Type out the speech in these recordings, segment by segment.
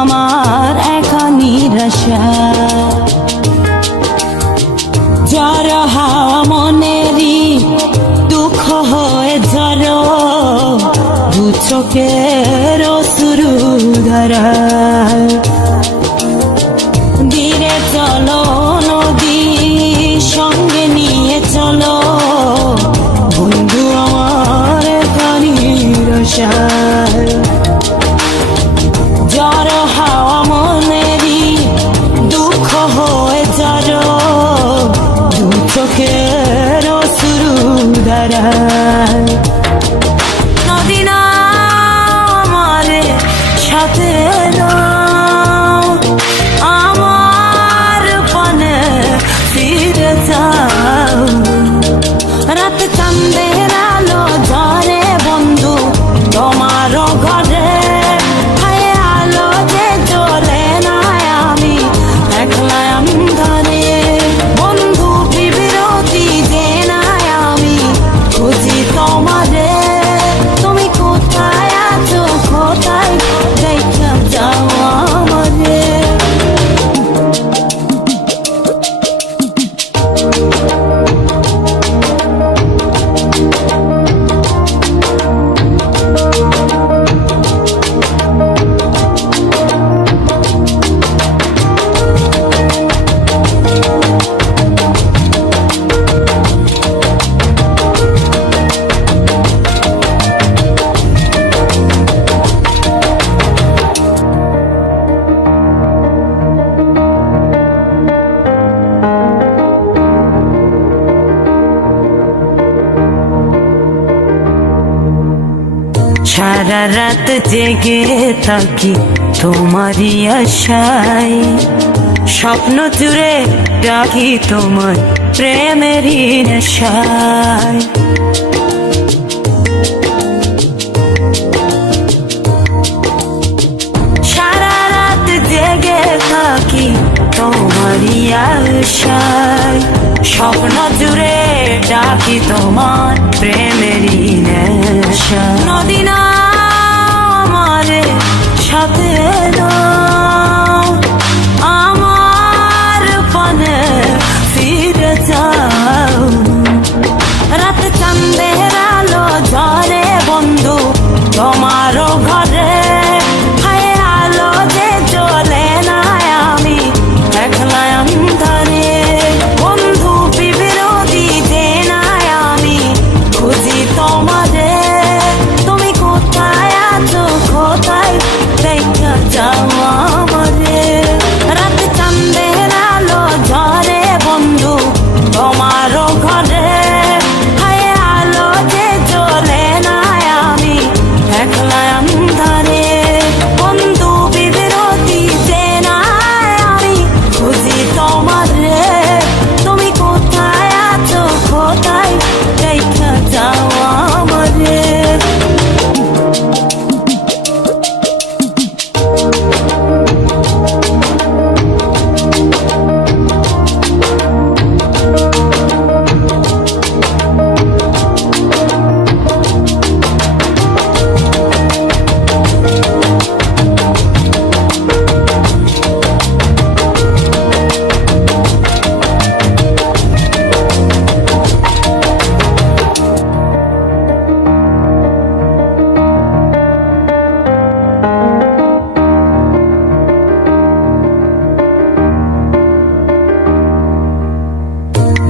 আমার একা নিরাশা। জ্বর হাওয়া মনেরই দুঃখ হয়ে জ্বর। দু চোখের শুরু ধরা। ছাড়া সারা রাত জেগে থাকি তোমারই আশাই স্বপ্ন জুড়ে ডাকি তোমার প্রেমেরই নেশাই সারা রাত জেগে থাকি তোমারই আশায়। স্বপ্ন জুড়ে ডাকি তোমার প্রেমেরই নেশা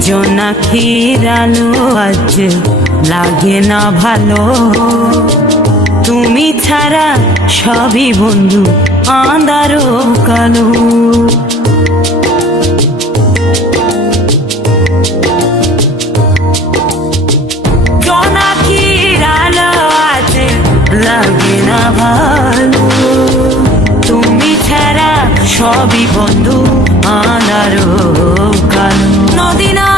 জোনাখির আলো আজ লাগে না ভালো। তুমি ছাড়া সবই বন্ধু আন্দারো কালো। জোনাখির লাগে না ভালো। তুমি ছাড়া সবই বন্ধু আনারো কাল। নদী না